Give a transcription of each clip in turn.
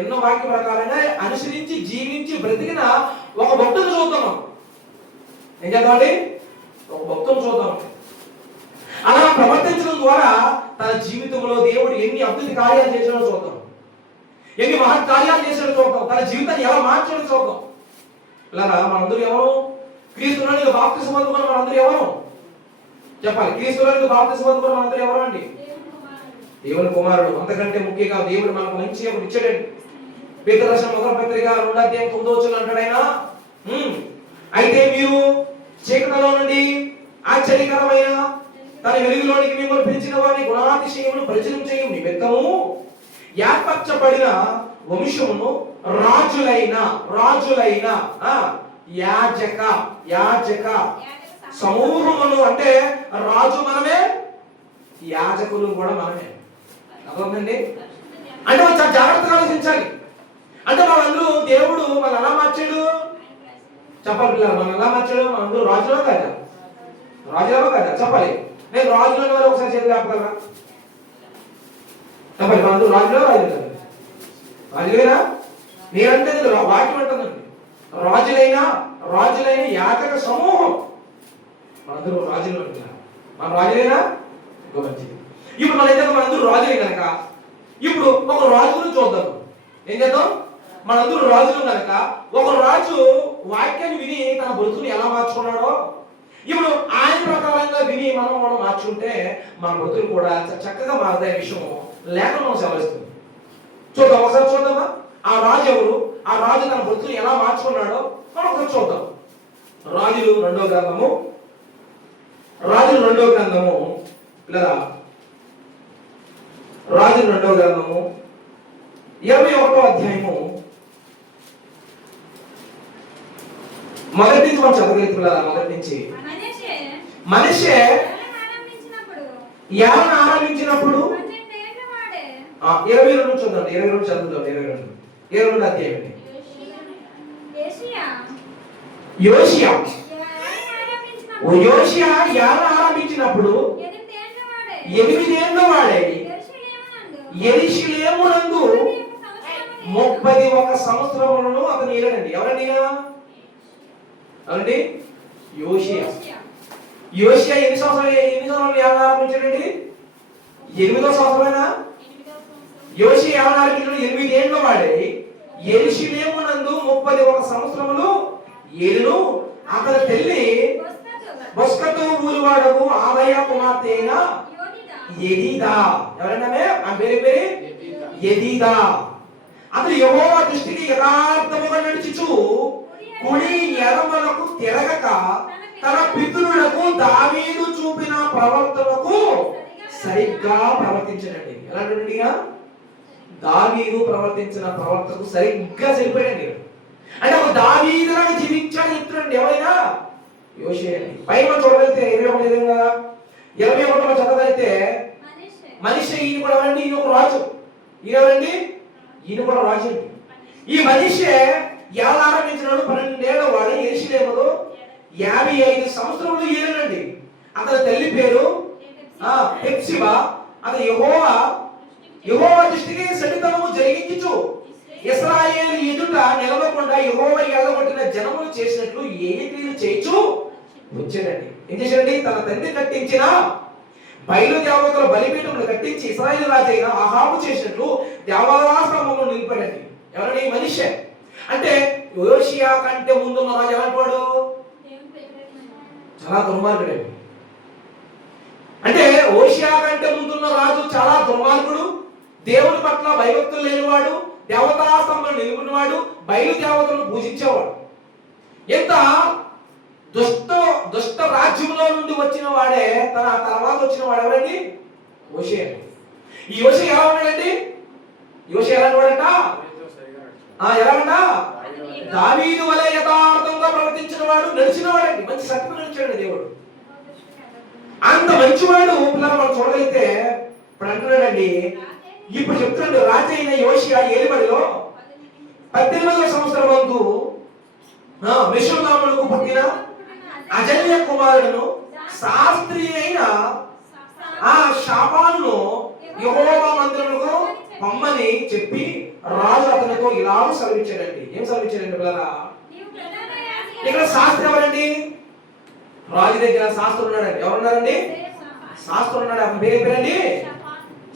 ఎన్నో వాక్య ప్రకారంగా అనుసరించి జీవించి బ్రతికిన ఒక భక్తుని చూద్దాం. ఏం చేద్దామండి? ఒక భక్తుని చూద్దాం. అలా ప్రవర్తించడం ద్వారా తన జీవితంలో దేవుడు ఎన్ని అద్భుత కార్యాలు చేసాడో చూద్దాం, ఎన్ని మహత్ కార్యాలు చేసాడో చూద్దాం, తన జీవితాన్ని ఎలా మార్చాడో చూద్దాం. ఇలా మనందరూ ఎవరు? క్రీస్తులోనికి బాప్తిసం పొందుకున్న మనందరూ ఎవరు? చెప్పాలి. క్రీస్తులోనికి బాప్తిసం పొందుకున్న మనందరూ ఎవరు అండి? దేవుని కుమారుడు. అంతకంటే ముఖ్యంగా దేవుడు మనకు మంచి ఒకటి ఇచ్చాడండి. పేతురు మొదటి పత్రిక 2:9 అంటాడు ఆయన, అయితే మీరు చీకటిలో నుండి ఆశ్చర్యకరమైన తన వెలుగులోనికి మిమ్మల్ని పిలిచిన వారి గుణాతిశయమును పరిచయం చేయు నిమిత్తము ఏర్పరచబడిన వంశమును రాజులైన యాజక సమూహమును. అంటే రాజు మనమే, యాజకులు కూడా మనమే. అర్థమైందండి? అంటే మనం చాలా జాగ్రత్తగా ఆలోచించాలి. అంటే మనందరూ దేవుడు మన ఎలా మార్చాడు? చెప్పాలి పిల్లలు, మనం ఎలా మార్చాడు? మనందరూ రాజులో కదా? రాజులో కదా? చెప్పాలి. నేను రాజులో వారు ఒకసారి చేతులు ఆపగలరా? చెప్పాలి. మనందరూ రాజులో రాజులేనా? నేనంటే వాక్యం అంటుందండి, రాజులైన యాజక సమూహం. మనందరూ రాజులు అంటున్నారు. మనం రాజులేనా? మంచిది. ఇప్పుడు మనందరూ రాజులే కనుక ఇప్పుడు ఒక రాజును చూద్దాం. ఏం చేద్దాం? మనందరూ రాజులు కనుక ఒక రాజు వాక్యాన్ని విని తన బ్రతుకుని ఎలా మార్చుకున్నాడో ఇప్పుడు ఆయన ప్రకారంగా విని మనం మార్చుకుంటే మన బ్రతుకులు కూడా చక్కగా మారుతాయి. విషయం లేఖనం సెలవిస్తుంది. చూద్దాం, ఒకసారి చూద్దామా? ఆ రాజు ఎవరు? ఆ రాజు తన బ్రతుకుని ఎలా మార్చుకున్నాడో మనం ఒకసారి చూద్దాం. రాజులు 2వ గ్రంథము లేదా రాజులు 2వ గ్రంథము 21వ అధ్యాయము మొదటి నుంచి మనం చదవగలుగుతున్నా. మొదటి నుంచి మనిషే ఏమని ఆరంభించినప్పుడు 22 చూద్దాం. 22 చదువుతాం. 22 అధ్యాయం. యోషియా ఏమని ఆరంభించినప్పుడు 8 ఏళ్ల వాడే యెరూషలేమునందు 31 సంవత్సరములను అతను ఏలాడండి. ఎవరండి? యోషియా ఎన్ని సంవత్సరాలు ఆరంభించాడండి? 8వ సంవత్సరమేనా? యోషియా ఏమని ఆరంభించాడు? 8 ఏళ్ల వాడే యెరూషలేమునందు 31 సంవత్సరములు ఏలును. అతని తల్లి బొస్కతు ఊరివాడకు ఆదయ కుమార్తె అయిన యెదీదా. ఎవరన్నామే? ఆ పేరు యెదీదా. అతడు యెహోవా దృష్టికి యథార్థముగా నడుచుచు కుడి ఎడమలకు తిరగక తన పితరులకు దావీదు చూపిన ప్రవర్తనకు సరిగ్గా ప్రవర్తించడండి. ఎలాంటి? దావీదు ప్రవర్తించిన ప్రవర్తనకు సరిగ్గా సరిపోయాడండి. అంటే ఒక దావీదులాగా జీవించాలని చెప్తున్నాడు. ఎవరైనా యోషియా అండి. పైన చూడగలిగితే 21 చదవగలిగితే మనిషి ఈయన కూడా ఎవరండి? ఈయన ఒక రాజు. ఈయన కూడా రాజు అండి. ఈ మనిషి ఎలా ఆరంభించినాడు? 12 ఏళ్ల వాడు యెరూషలేములో 55 సంవత్సరములు ఏలునండి. అతని తల్లి పేరు హెప్సిబా. అతను యెహోవా దృష్టికి సడితనము జరిగించుచు ఇశ్రాయేలు ఎదుట నిలవకుండా యెహోవా ఎల్లగొట్టిన జనములు చేసినట్లు ఏ క్రియలు చేయించు వచ్చాడండి. ఏం చేశాడండి? తన తండ్రి కట్టించిన బయలు దేవతల బలిపీఠములు కట్టించి ఇశ్రాయేలు రాజైన అహాబు చేసినట్లు దేవాలయాశ్రమంలో నిలిపాడండి. ఎవరండి? మనిషి. అంటే యోషియా కంటే ముందున్న రాజు ఎలాంటి వాడు? చాలా దుర్మార్గుడండి. అంటే యోషియా కంటే ముందున్న రాజు చాలా దుర్మార్గుడు, దేవుని పట్ల భయభక్తులు లేనివాడు, దేవతాస్తంభం నిలుపుకున్నవాడు, బయలు దేవతలను పూజించేవాడు. ఎంత దుష్ట రాజ్యంలో నుండి వచ్చిన వాడే తన తర్వాత వచ్చిన వాడు ఎవరండి? యోషియా. ఈ యోషియా ఎలా ఉన్నాడండి? యోషియా ఎలాంటి వాడంట? ఎలాగంట? దావీదు వలె యథార్థంగా ప్రవర్తించిన వాడు, నడిచిన వాడండి. మంచి సత్యం నడిచాడు దేవుడు. అంత మంచివాడు పిల్లలు మనం చూడగలిగితే ఇప్పుడు అంటున్నాడండి. ఇప్పుడు చెప్తున్నాడు, రాజు అయిన యోషియా ఏలుబడిలో 18వ సంవత్సరం వంతు మెషుల్లామునకు పుట్టిన అజల్య కుమారుడును శాస్త్రి అయిన షాపానును యెహోవా మందిరమునకు పొమ్మని చెప్పి రాజు అతని ఇలాగ సెలవిచ్చాడండి. ఏం సెలవిచ్చాడండి పిల్లరా? ఇక్కడ శాస్త్రి ఎవరండి? రాజు దగ్గర శాస్త్రుడు ఉన్నాడండి. ఎవరున్నారండి? శాస్త్రుడు ఉన్నాడు. అతని పేరు పేరండి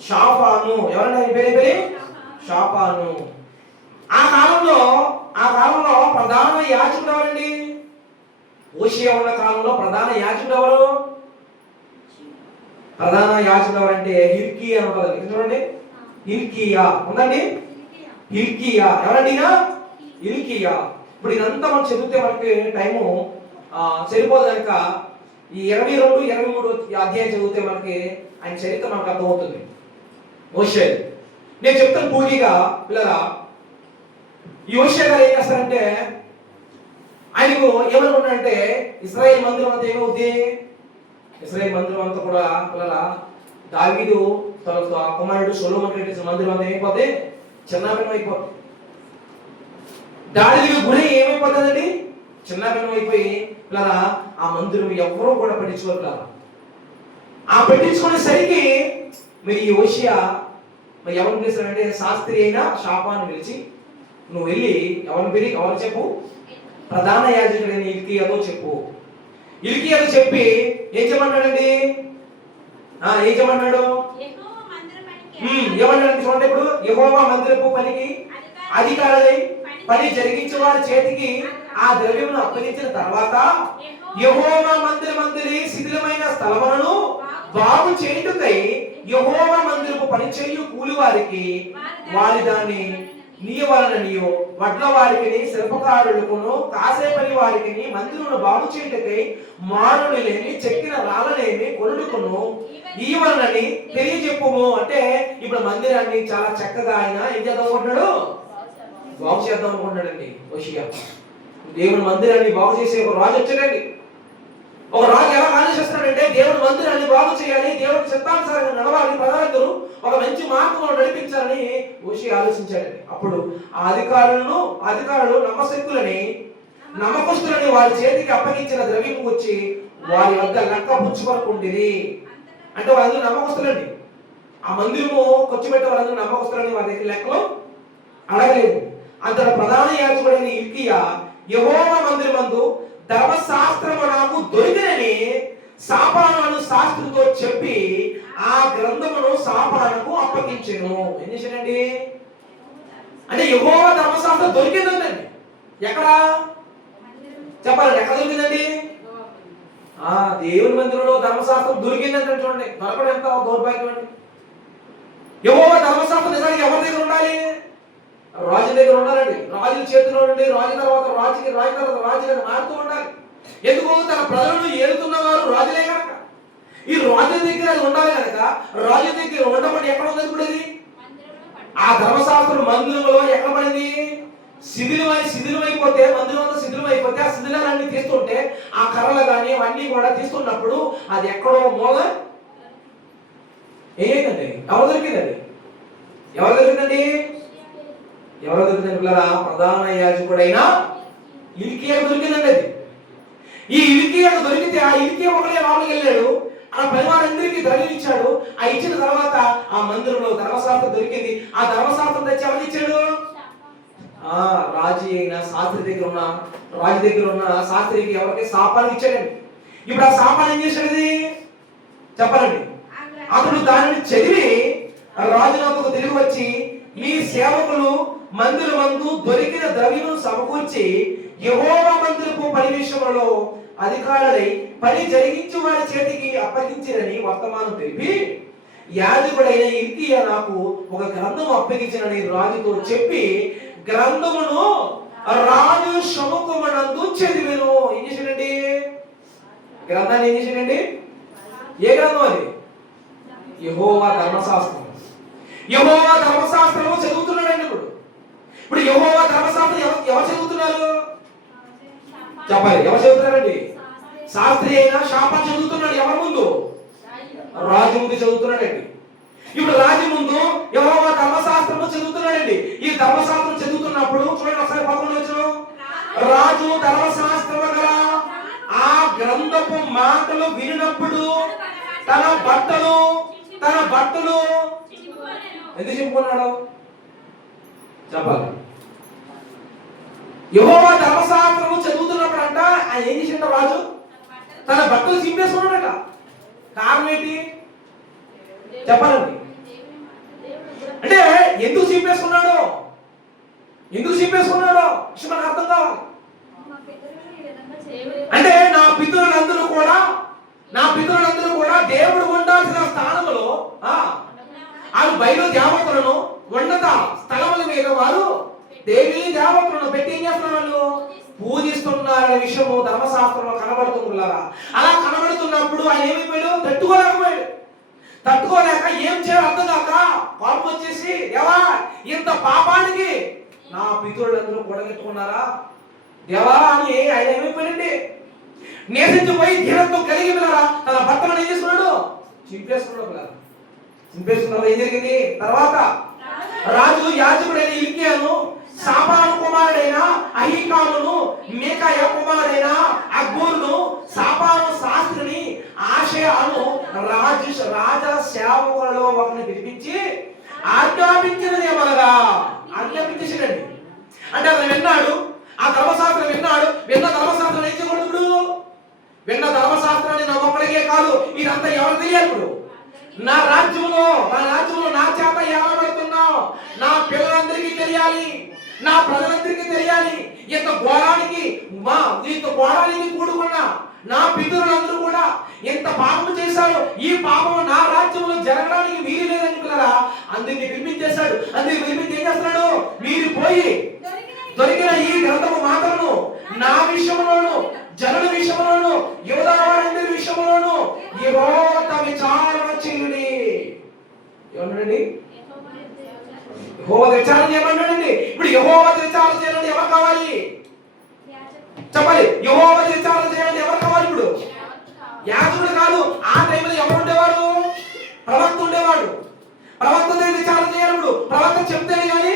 షాఫాను. ఎవరండి ఆయన పేరు? షాఫాను. ఆ కాలంలో ప్రధాన యాజకుడు ఎవరండి? హోషేయ ఉన్న కాలంలో ప్రధాన యాజకుడు ఎవరు? ప్రధాన యాజకుడు ఎవరంటే హిల్కీయా అని ఉంటుంది చూడండి. హిల్కీయా ఉందండి. హిల్కీయా ఎవరండి? హిల్కీయా. ఇప్పుడు ఇదంతా మనం చదివితే మనకి టైము సరిపోదు కనుక ఈ 22, 23 అధ్యాయం చదివితే మనకి ఆయన చరిత్ర మనకు అర్థమవుతుంది. హోషేయ నేను చెప్తాను పూర్తిగా పిల్లరా. ఈ హోషేయ గారు ఏం చేస్తారంటే ఆయనకు ఏమనుకున్నాడంటే ఇశ్రాయేల్ మందిరం అంతా ఏమవుద్ది? ఇశ్రాయేల్ మందిరం అంతా కూడా పిల్లల దావీదు తన కుమారుడు సొలొమోను కట్టించిన మందిరం అంతా ఏమైపోతే చిన్నాభిన్నం అయిపోతుంది. దావీదుకి గురి ఏమైపోతుందండి? చిన్నాభిన్నం అయిపోయి పిల్లల ఆ మందిరం ఎవరూ కూడా పట్టించుకోరు. ఆ పట్టించుకునేసరికి మరి ఈ హోషేయ మరి ఎవరిని పిలిచాడంటే శాస్త్రి అయిన షాఫాను పిలిచి నువ్వు వెళ్ళి ఎవరు చెప్పు? ప్రధాన యాజకుడైన హిల్కీయాతో చెప్పు. హిల్కీయాతో చెప్పి ఏం చెప్పమన్నాడండి? ఏం చెప్పమన్నాడు? ఏమన్నాడు చూడండి. ఇప్పుడు యెహోవా మందిరపు పనికి అధికారులై పని జరిగించే వారి చేతికి ఆ ద్రవ్యమును అప్పగించిన తర్వాత యెహోవా మందిరి శిథిలమైన స్థలములను బాగు చేయుటకై యెహోవా మందిరపు పని చేయు కూలి వారికి వారి దాన్ని నీయవలననియో వడ్ల వారికి శిల్పకారులకును కాసే పని వారికి మందిరమును బాగు చేయుటకై మానులు లేని చెక్కిన రాళ్ళనేమి కొనుడుకును ఈవలనని తెలియజెప్పుము. అంటే ఇప్పుడు మందిరాన్ని చాలా చక్కగా ఆయన ఏం చేద్దాం అనుకుంటున్నాడు? బాగు చేద్దాం అనుకుంటున్నాడండి హోషేయ. దేవుని మందిరాన్ని బాగు చేసే ఒక రాజు వచ్చాడండి. ఒక రాజు ఎలా ఆలోచిస్తున్నాడంటే దేవుని మందిరాన్ని బాగు చేయాలి, దేవుని చిత్తానుసారంగా నడవాలి, ప్రజలందరూ ఒక మంచి మార్గంలో నడిపించాలని హోషేయ ఆలోచించాడండి. అప్పుడు ఆ అధికారులు నమ్మకస్తులని వారి చేతికి అప్పగించిన ద్రవ్యం వచ్చి వారి వద్ద లెక్క పుచ్చుకొనుకుంటుంది. అంటే వాళ్ళందరూ నమ్మకస్తులండి. ఆ మందిరము ఖర్చు పెట్టే వాళ్ళందరూ నమ్మకస్తులని వారి దగ్గర లెక్కలు అడగలేదు. అంతలో ప్రధాన యాజకుడైన హిల్కీయా యెహోవా మందిరమందు ధర్మశాస్త్రము నాకు దొరికినని షాఫాను శాస్త్రితో చెప్పి ఆ గ్రంథమును షాఫానుకు అప్పగించెను. ఏం చేశాడండి? అంటే యెహోవా ధర్మశాస్త్రం దొరికిందండి. ఎక్కడ చెప్పాలండి? ఎక్కడ దొరికిందండి? దేవుని మందిరంలో ధర్మశాస్త్రం దొరికిందంటే చూడండి. దొరకడం ఎంత దౌర్భాగ్యం అండి. యెహోవా ధర్మశాస్త్రం నిజానికి ఎవరి దగ్గర ఉండాలి? రాజు దగ్గర ఉండాలండి. రాజుల చేతిలో నుండి రాజు తర్వాత రాజుగా మారుతూ ఉండాలి. ఎందుకు? తన ప్రజలను ఏలుతున్నవారు రాజులే కనుక ఈ రాజు దగ్గర అది ఉండాలి కనుక రాజు దగ్గర ఉండమని ఎక్కడ ఉంది? ఇప్పుడు ఇది ఆ ధర్మశాస్త్రం మందిరంలో ఎక్కడ పడింది? శిథిలమైపోతే మందిరం అంతా శిథిలమైపోతే ఆ శిథిలాలన్నీ తీస్తుంటే ఆ కర్రలు కానీ అవన్నీ కూడా తీస్తున్నప్పుడు అది ఎక్కడో మూల ఏంటండి? ఎవరు దొరికిందండి? పిల్లరా? ప్రధాన యాజకుడైన హిల్కీయాకు దొరికిందండి. అది ఈ హిల్కీయాకు దొరికితే ఆ హిల్కీయా ఒకడే లోపలికి వెళ్ళాడు. ఆ పరివారందరికీ ద్రవ్యం ఇచ్చాడు. ఆ ఇచ్చిన తర్వాత ఆ మందిరంలో ధర్మశాస్త్రం దొరికింది. ఆ ధర్మశాస్త్రం తెచ్చి ఎవరు ఇచ్చాడు? రాజు అయిన శాస్త్రి దగ్గర ఉన్న శాస్త్రికి ఎవరికి? షాఫానుకి ఇచ్చాడండి. ఇప్పుడు ఆ షాఫాను ఏం చేశాడు? చెప్పాలండి. అతడు దానిని చదివి రాజునకు తిరిగి వచ్చి మీ సేవకులు మందిరమందు దొరికిన ద్రవ్యము సమకూర్చి యెహోవా మందిరపు పని విషయంలో అధికారులై పని జరిగించు వారి చేతికి అప్పగించిరని వర్తమానం తెలిపి యాజకుడైన హిల్కీయా నాకు ఒక గ్రంథం అప్పగించినని రాజుతో చెప్పి గ్రంథమును రాజు సముఖమునందు చదివెను. ఏం చేశాడండి? గ్రంథాన్ని ఏం చేశాడండి? ఏ గ్రంథం అది? యెహోవా ధర్మశాస్త్రం. యెహోవా ధర్మశాస్త్రము చదువుతున్నాడండి. ఇప్పుడు యెహోవా ధర్మశాస్త్రం ఎవరు చదువుతున్నారు? చెప్పాలి. ఎవరు చదువుతున్నారండి? శాస్త్రి అయినా షాఫాను చదువుతున్నాడు. ఎవరి ముందు? రాజు ముందు చదువుతున్నాడండి. ఇప్పుడు రాజు ముందు యెహోవా ధర్మశాస్త్రము చదువుతున్నాడండి. ఈ ధర్మశాస్త్రం చదువుతున్నప్పుడు చూడండి ఒకసారి 11 వచనం. రాజు ధర్మశాస్త్రము గల ఆ గ్రంథపు మాటలు వినినప్పుడు తన బట్టలు ఎందుకు చెప్పుకున్నాడు? చెప్పాలి. యెహోవా ధర్మశాస్త్రము చదువుతున్నప్పుడు అంట ఆయన ఏం చేసిండ రాజు తన బట్టలు చింపేసుకున్నాడట. కారణం ఏంటి చెప్పాలండి? అంటే ఎందుకు చింపేసుకున్నాడు? ఎందుకు చింపేసుకున్నాడో మనకు అర్థం కావాలి. అంటే నా పితరులందరూ కూడా దేవుడు ఉండాల్సిన స్థానంలో వాళ్ళు బయలు దేవతలను ఉన్నత స్థలముల మీద వారు దేవి దేవతలను పెట్టి ఏం చేస్తున్నారు? వాళ్ళు పూజిస్తున్నారనే విషయము ధర్మశాస్త్రంలో కనబడుతుందిలారా. అలా కనబడుతున్నప్పుడు ఆయన ఏమైపోయాడు? తట్టుకోలేక ఏం చేయాలో అర్థం కాక కోపం వచ్చేసి, దేవా ఇంత పాపానికి నా పితరులందరూ కూడగట్టుకున్నారా దేవా అని ఆయన ఏమైపోయాడండి? నేసించిపోయి ధీరత్వం కలిగి పిల్లరా తన భర్తను ఏం చేస్తున్నాడు? చింపేసుకున్నాడు. ఏం జరిగింది తర్వాత? రాజు యాజకుడైన హిల్కీయాను, షాఫాను కుమారుడైన అహీకామును, మీకాయ కుమారుడైన అక్బోరును, షాఫాను శాస్త్రిని, ఆషయాను రాజ సేవకులలో ఒకరిని పిలిపించి ఆజ్ఞాపించినది ఏమనగా ఆజ్ఞాపించేసాడండి. అంటే అతను విన్నాడు, ఆ ధర్మశాస్త్రం విన్నాడు. విన్న ధర్మశాస్త్రం ఏం చేయకూడదు? విన్న ధర్మశాస్త్రాన్ని నా ఒక్కడికే కాదు, ఇదంతా ఎవరు తెలియాలి? ఇప్పుడు నా రాజ్యంలో నా చేత ఏమబడుతున్నావు నా పిల్లలందరికీ తెలియాలి, నా ప్రజలందరికీ తెలియాలి. ఇంత ఘోరానికి కూడుకున్న నా పితరులందరూ కూడా ఎంత పాపం చేశారు, ఈ పాపం నా రాజ్యంలో జరగడానికి వీలు లేదని పిల్లరా అందరినీ పిలిపించేశాడు. అందరినీ పిలిపించి ఏం చేస్తున్నాడు? మీరు పోయి దొరికిన ఈ గ్రంథము మాటలను నా విషయంలోను, జనుల విషయంలోను, యూదావారందరి విషయంలోను యెహోవా విచారణ చేయుడి. ఏమన్నాడండి? యెహోవా విచారణ చేయమన్నాడండి. ఇప్పుడు యెహోవా విచారణ చేయాలని ఎవరు కావాలి? చెప్పాలి. యెహోవా విచారణ చేయాలని ఎవరు కావాలి? ఇప్పుడు యాజకుడు కాదు. ఆ టైంలో ఎవరు ఉండేవాడు? ప్రవక్త ఉండేవాడు. ప్రవక్తతో విచారణ చేయాలి. ఇప్పుడు ప్రవక్త చెప్తేనే కానీ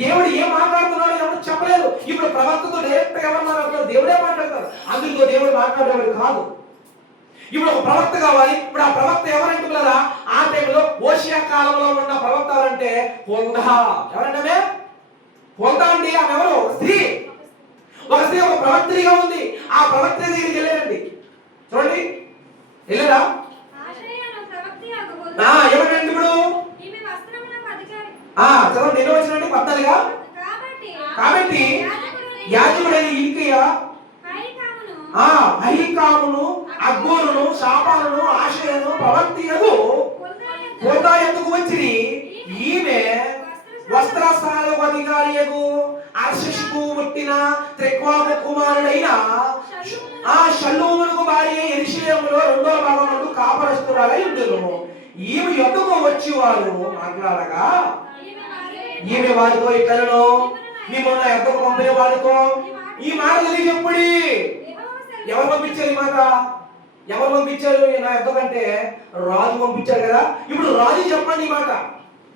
దేవుడు ఏం మాట్లాడుతున్నాడు ఎవరు చెప్పలేదు. ఇప్పుడు ప్రవక్తతో డైరెక్ట్ ఎవరు మాట్లాడుతున్నారు? దేవుడే మాట్లాడతారు. అందులో దేవుడు మాట్లాడేవాడు కాదు. ఇప్పుడు ఒక ప్రవక్త కావాలి. ఇప్పుడు ఆ ప్రవక్త ఎవరంటే పిల్లరా ఆ టైంలో ఓషియా కాలంలో ఉన్న ప్రవక్త ఎవరంటే హుల్దా. ఎవరంటే హుల్దా అండి. ఆమె ఎవరు? ఒక స్త్రీ ఒక ప్రవక్త్రిగా ఉంది. ఆ ప్రవక్త దగ్గరికి వెళ్ళారండి. చూడండి వెళ్ళారా? ఎవరండి ఇప్పుడు? చదవండి. ఎన్ని వచ్చినండి? 14గా. కాబట్టి యాజకుడైన హిల్కీయా, అహీకామును, అక్బోరును, షాఫానును, ఆషయాను ప్రవక్తయగు హుల్దా యొద్దకు వచ్చి ఈమె వస్త్రశాలకు అధికారియగు అర్షషుకు పుట్టిన తెక్వాము కుమారుడైన షల్లూమునకు భార్య యెరూషలేములో 2వ భాగమందు కాపరస్తురాలై ఉండును. ఈమె యొద్దకు వచ్చి వారు మాట్లాడగా ఈమె వారితో ఇట్లను, మేము నా యొద్దకు పంపిన వారితో ఈ మాట తెలియజెప్పుడి. ఎవరు పంపించారు ఈ మాట? ఎవరు పంపించారు నా యొద్దకంటే? రాజు పంపించారు కదా. ఇప్పుడు రాజు చెప్పండి ఈ మాట.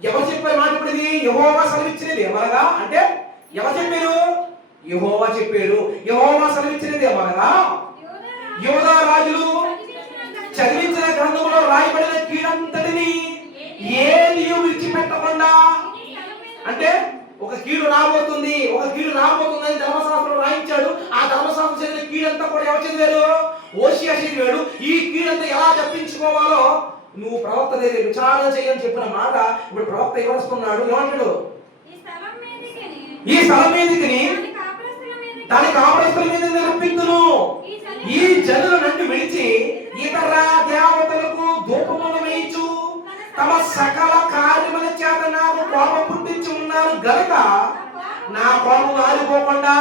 ఎవరు చెప్పారు మాట? ఇప్పుడు ఇది యెహోవా సెలవిచ్చినది ఏమనగా అంటే ఎవరు చెప్పారు? యెహోవా చెప్పారు. యెహోవా సెలవిచ్చినది ఏమనగా యూదా రాజులు చదివించిన గ్రంథంలో రాయబడిన కీడంతటిని ఏదియూ విడిచిపెట్టకుండా, అంటే ఒక కీడు రాబోతుంది అని ధర్మశాస్త్రం రాయించాడు. ఆ ధర్మశాస్త్రం చదివిన కీడంతా కూడా ఎవరు చదివారు? ఓషియా చదివాడు. ఈ కీడంతా ఎలా తప్పించుకోవాలో నువ్వు ప్రవక్త దగ్గర విచారణ చేయని చెప్పిన మాట ఇప్పుడు ప్రవక్త ఎవరుస్తున్నాడు? ఏమంటాడు? ఈ స్థలం మీదకి దాని కాపురస్తుల మీద నిరూపించును. ఈ జనులు నన్ను విడిచి ఇతర దేవతలకు ధూపములు వేయించు తమ సకల కార్యముల చేత నాకు కోపం పుట్టించి ఉన్నారు గనుక నా కోపం ఆరిపోకుండా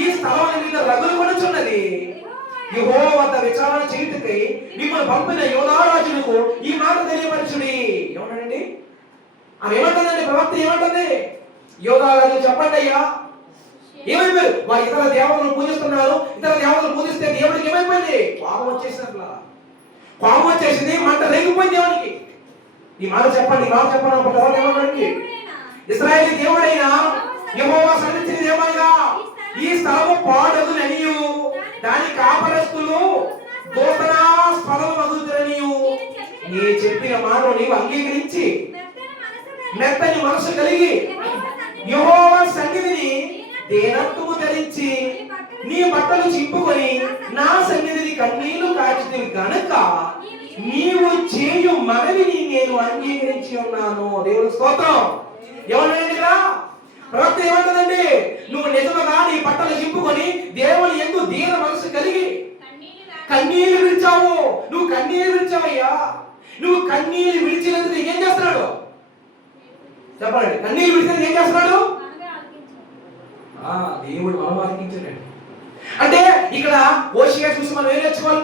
ఈ స్థలం మీద రగులు పడుచున్నది. యెహోవా వద్ద విచారణ చేయుటకై మిమ్మల్ని పంపిన యూదా రాజులకు ఈ మాట తెలియపరచుడి. ఏమంటాడండి? ఆమె ఏమంటుందండి? ప్రవక్త ఏమంటుంది? యూదా రాజు చెప్పండి అయ్యా ఏమైపోయారు? వారు ఇతర దేవతలను పూజిస్తున్నారు. ఇతర దేవతలు పూజిస్తే దేవుడికి ఏమైపోయింది? కోపం వచ్చేసినట్లా. కోపం వచ్చేసింది, మంట రేగిపోయింది దేవునికి. ఈ మాట చెప్పండి. ఏమన్నాడు? ఇశ్రాయేలు దేవుడైన యెహోవా సెలవిచ్చినది ఏమనగా ఈ స్థలము పాడగుననియు దాని కాపరస్తులు దూషణాస్పదము మగుదురనియు నీ చెప్పిన మాటను నీవు అంగీకరించి మెత్తని మనసు కలిగి యెహోవా సన్నిధిని దేనత్వము ధరించి నీ బట్టలు చింపుకొని నా సన్నిధిని కన్నీళ్లు కాచితివి గనుక నీవు చేయు మనవిని నేను అంగీకరించి ఉన్నాను. దేవుని స్తోత్రం. ఏమన్నాడండి ఇక్కడ ప్రవక్త? ఏమంటుందండి? నువ్వు నిజముగా నీ బట్టలు చింపుకొని దేవుని యందు దీన మనసు కలిగి కన్నీళ్లు విడిచావు. నువ్వు కన్నీళ్లు విడిచావయ్యా. నువ్వు కన్నీళ్లు విడిచినందుకు ఏం చేస్తున్నాడు చెప్పండి? కన్నీళ్లు విడిచినందుకు ఏం చేస్తున్నాడు? దేవుడు మనం ఆలకించాడు. అంటే ఇక్కడ హోషేయ చూసి మనం ఏం నేర్చుకోవాలి?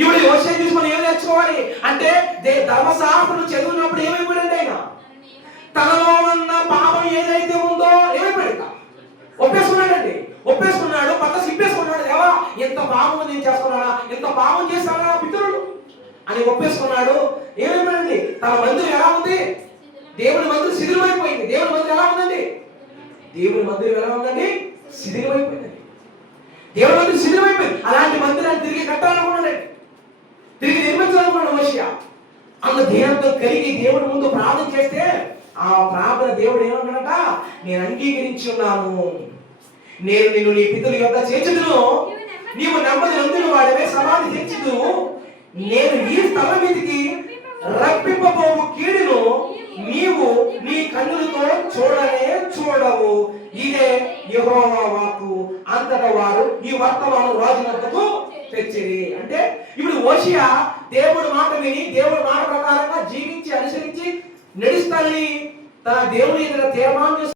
ఇప్పుడు హోషేయ చూసి మనం ఏం నేర్చుకోవాలి అంటే ధర్మశాస్త్రం చదివినప్పుడు ఏమైపోయాడంటే ఆయన తనలో ఉన్న పాపం ఏదైతే ఉందో ఏమైపోయాడు? ఒప్పేసుకున్నాడండి. ఒప్పేసుకున్నాడు, పక్క సిప్పేసుకున్నాడు. దేవా ఎంత పాపం నేను చేస్తున్నానా, ఎంత పాపం చేస్తానా పితరులు అని ఒప్పేసుకున్నాడు. ఏమైపోయింది? తన మందిరం ఎలా ఉంది? దేవుని మందిరం శిథిలమైపోయింది. దేవుని మందిరం ఎలా ఉందండి? దేవుని మందిరం ఎలా ఉందండి? శిథిలమైపోయిందండి. దేవుని మందిరం శిథిలమైపోయింది. అలాంటి మందిరాన్ని తిరిగి కట్టాలనుకున్నాడు, తిరిగి నిర్మించాలనుకున్నాడు హోషేయ. అంత ధ్యేయంతో కలిగి దేవుడి ముందు ప్రార్థన చేస్తే ఆ ప్రార్థన దేవుడు ఏమన్నాడట? నేను అంగీకరించి ఉన్నాను, నేను నిన్ను నీ పితరుల యొద్ద చేర్చుదును, నీవు నెమ్మది నొందిన వాడివే సమాధి తెచ్చుదును, నేను ఈ స్థల మీదికి రప్పింపబోవు కీడును నీవు నీ కన్నులతో చూడనే చూడవు. ఇదే యెహోవా వాక్కు. అంతటా వారు ఈ వర్తమానం రాజు వద్దకు తెచ్చిరి. అంటే ఇప్పుడు హోషేయ దేవుడి మాట విని దేవుడి మాట ప్రకారంగా జీవించి అనుసరించి నడుస్తానని తన దేవుని ఎదుట తీర్మానం